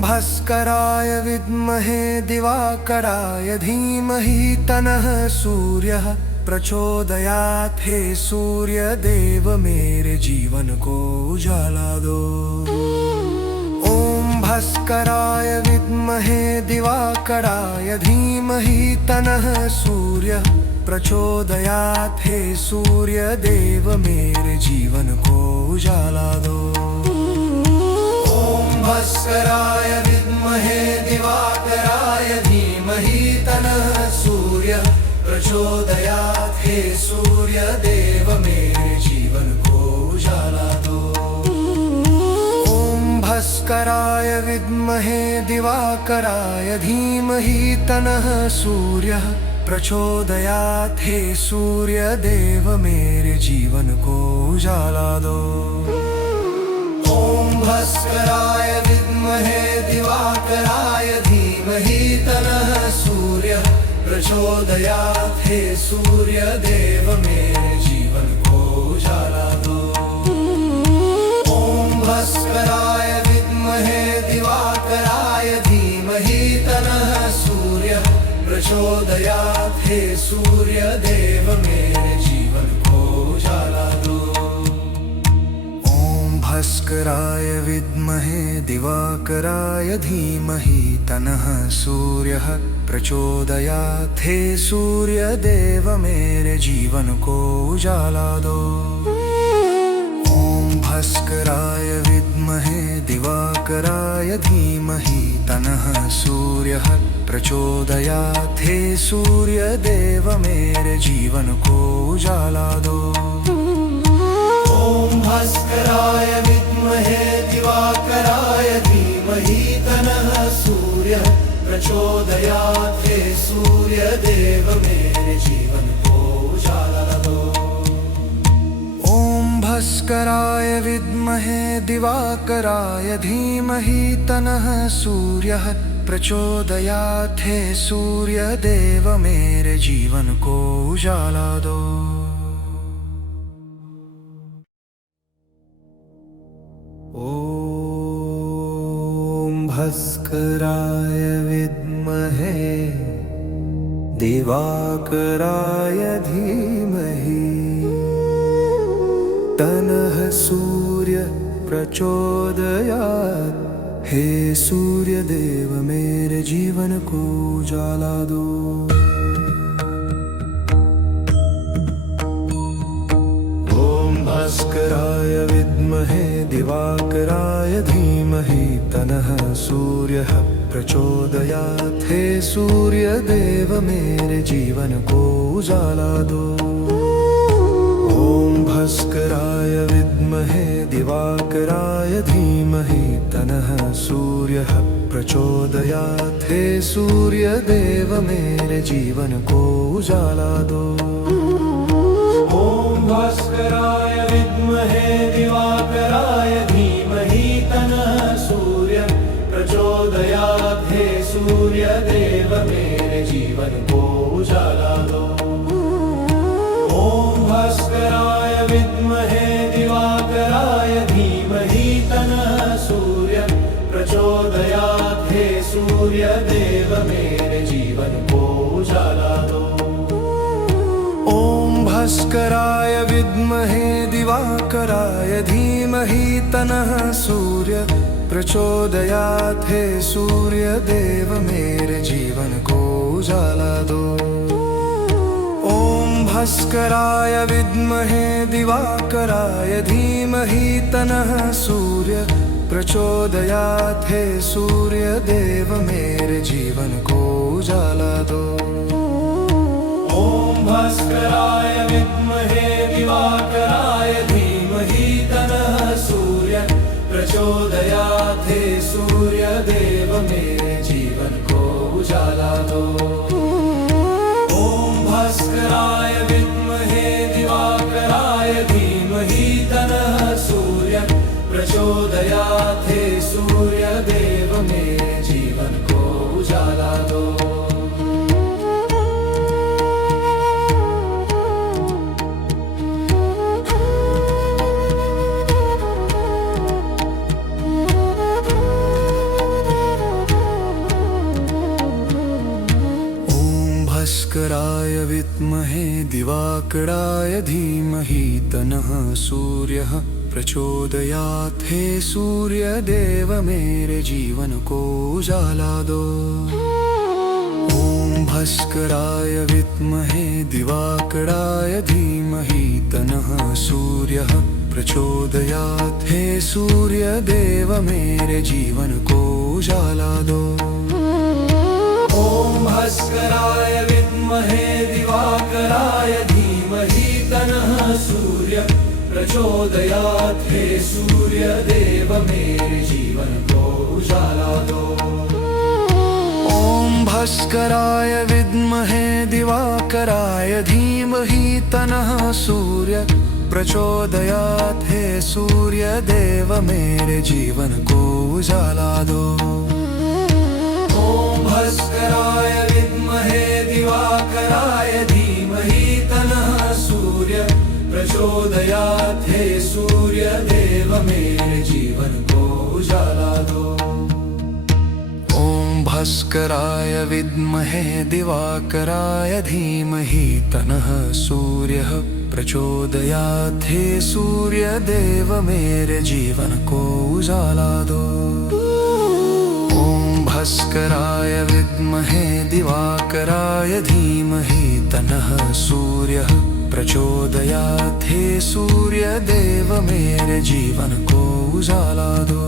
भास्कराय विद्महे दिवाकराय धीमहि तनः सूर्यः प्रचोदयात् हे सूर्य देव मेरे जीवन को उजाला दो। ओम भास्कराय विद्महे दिवाकराय धीमहि तन्नः सूर्य प्रचोदयात् हे सूर्य देव मेरे जीवन को उजाला दो। ओम भास्कराय विद्महे दिवाकराय धीमहि तन्नः सूर्य प्रचोदयात् हे सूर्य देव मेरे जीवन को उजाला दो। ओम भास्कराय विद्महे दिवाकराय धीमहि तन्नः सूर्य प्रचोदयात् हे सूर्य देव मेरे जीवन को उजाला दो। ओम भास्कराय विद्महे दिवाकराय धीमहि तन्नः सूर्य प्रचोदयात् हे सूर्य देव मेरे जीवन को उजाला दो। ओम भास्कराय विद्महे दिवाकराय धीमहि तन्नः सूर्य प्रचोदयात् हे सूर्य देव मेरे जीवन को उजाला दो। ओम भास्कराय विद्महे दिवाकराय धीमहि तन्नः सूर्य प्रचोदयात् हे सूर्य देव मेरे जीवन को उजाला दो। ओम भास्कराय विद्महे दिवाकराय धीमहि तन्नः सूर्य प्रचोदयात् हे सूर्य देव मेरे जीवन को उजाला दो। ओम भास्कराय विद्महे दिवाकराय धीमहि तन्नः सूर्य प्रचोदयात् हे सूर्य देव मेरे जीवन को उजाला दो। ओम भास्कराय विद्महे दिवाकराय धीमहि तन्नः सूर्य प्रचोदयात् हे सूर्य देव मेरे जीवन को उजाला दो। ओम भास्कराय विद्महे दिवाकराय धीमहि तन्नः सूर्य प्रचोदयात् हे सूर्य देव मेरे जीवन को उजाला दो। ओम भास्कराय विद्महे दिवाकराय धीमहि तन्नः सूर्य प्रचोदयात् हे सूर्य देव मेरे जीवन को उजाला दो। ओम भास्कराय विद्महे दिवाकराय धीमहि तन्नः सूर्य प्रचोदयात् हे सूर्य देव मेरे जीवन को उजाला दो। ओम भास्कराय विद्महे दिवाकराय धीमहि तन्नः सूर्य प्रचोदयात् हे सूर्य देव मेरे जीवन को उजाला दो। ओम भास्कराय विद्महे दिवाकराय धीमहि तन्नः सूर्य प्रचोदयात् हे सूर्य देव मेरे जीवन को उजाला दो। ओम भास्कराय विद्महे दिवाकराय धीमहि तन्नः सूर्य प्रचोदयात् हे सूर्य देव मेरे जीवन को उजाला दो। ओम भास्कराय विद्महे दिवाकराय धीमहि तन्नः सूर्य प्रचोदयात् हे सूर्य देव मेरे जीवन को उजाला दो। ओम भास्कराय विद्महे दिवाकराय धीमहि तन्नः सूर्य प्रचोदयात् हे सूर्य देव मेरे जीवन को उजाला दो। ओम भास्कराय विद्महे दिवाकराय धीमहि तन्नः सूर्य प्रचोदयात् हे सूर्य देव मेरे जीवन को उजाला दो। भास्कराय विद्महे दिवा दिवाकराय धीमहि तन्नः सूर्यः प्रचोदयात्। हे सूर्य देव मेरे जीवन को उजाला दो। ओम भास्कराय विद्महे दिवाकराय धीमहि तन्नः सूर्यः प्रचोदयात्। हे सूर्य देव मेरे जीवन को उजाला दो। ओम भास्कराय विद्महे दिवाकराय धीमहि तन्नः सूर्य प्रचोदयात्। हे सूर्य देव मेरे जीवन को उजाला दो। ओम भास्कराय विद्महे दिवाकराय धीमहि तन्नः सूर्य प्रचोदयात्। हे सूर्य देव मेरे जीवन को उजाला दो। ओम भास्कराय विद्महे दिवाकराय धीमहि तन्नः सूर्य प्रचोदयात्। हे सूर्य देव मेरे जीवन को उजाला दो। ओम भास्कराय विद्महे दिवाकराय धीमहि तन्नः सूर्यः प्रचोदयात्। हे सूर्य देव मेरे जीवन को उजाला दो। ओम भास्कराय विद्महे दिवाकराय धीमहि तन्नः सूर्यः प्रचोदयात्। हे सूर्य देव मेरे जीवन को उजाला दो।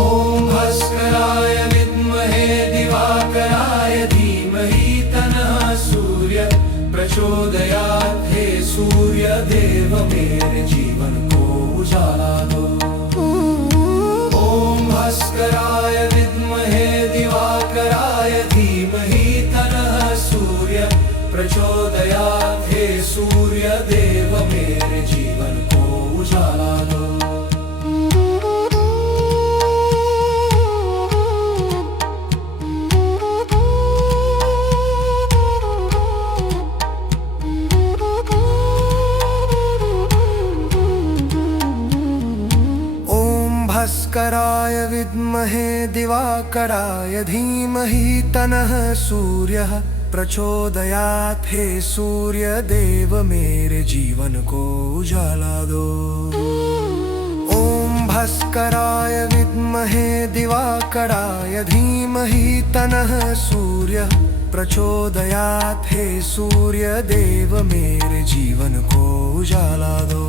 ओम भास्कराय विद्महे दिवाकराय धीमहि तन्नः सूर्य प्रचोदयात्। हे सूर्य देव मेरे जीवन को उजाला दो। ओम भास्कराय विद्महे दिवाकराय धीमहि तन्नः सूर्य प्रचोदयात्। हे सूर्य देव मेरे जीवन को उजाला दो। भास्कराय विद्महे दिवाकराय धीमहि तन्नः सूर्यः प्रचोदयात्। हे सूर्य देव मेरे जीवन को उजाला दो। ओम भास्कराय विद्महे दिवाकराय धीमहि तन्नः सूर्यः प्रचोदयात्। हे सूर्य देव मेरे जीवन को उजाला दो।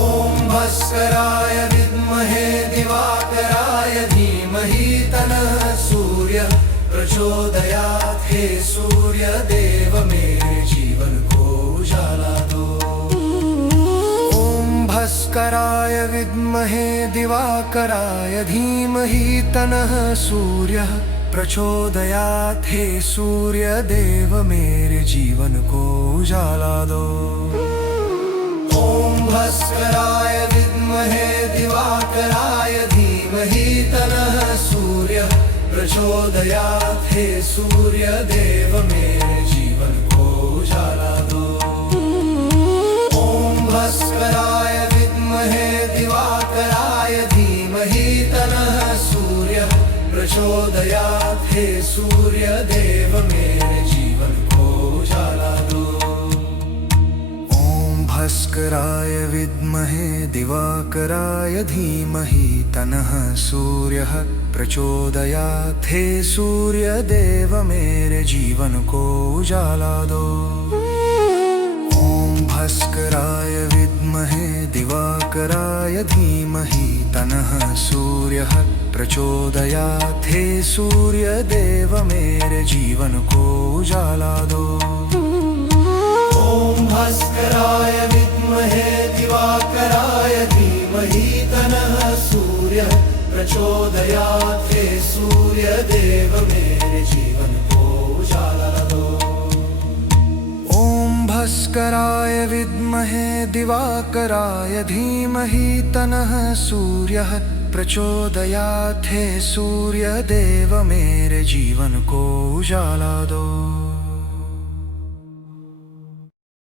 ओम भास्कराय विद्महे दिवाकराय धीमहि तन्नः सूर्य प्रचोदयात्। हे सूर्य देव मेरे जीवन को उजाला दो। ओम भास्कराय विद्महे दिवाकराय धीमहि तन्नः सूर्यः प्रचोदयात्। हे सूर्य देव मेरे जीवन को उजाला दो। ओम भास्कराय विद्महे दिवाकराय धीमहि तन्नः सूर्य प्रचोदयात्। हे सूर्य देव मेरे जीवन को उजाला दो। ओम भास्कराय विद्महे दिवाकराय धीमहि तन्नः सूर्य प्रचोदयात्। हे सूर्य देव मेरे जीवन को उजाला दो। भास्कराय विद्महे दिवाकराय धीमहि तन्नः सूर्यः प्रचोदयात्। हे सूर्य देव मेरे जीवन को उजाला दो। ओम भास्कराय विद्महे दिवाकराय धीमहि तन्नः सूर्यः प्रचोदयात्। हे सूर्य देव मेरे जीवन को उजाला दो। ओम भास्कराय विद्महे दिवाकराय धीमहि तन्नः सूर्य प्रचोदयात्। हे सूर्य देव मेरे जीवन को उजाला दो। ओम भास्कराय विद्महे दिवाकराय धीमहि तन्नः सूर्यः प्रचोदयात्। हे सूर्य देव मेरे जीवन को उजाला दो।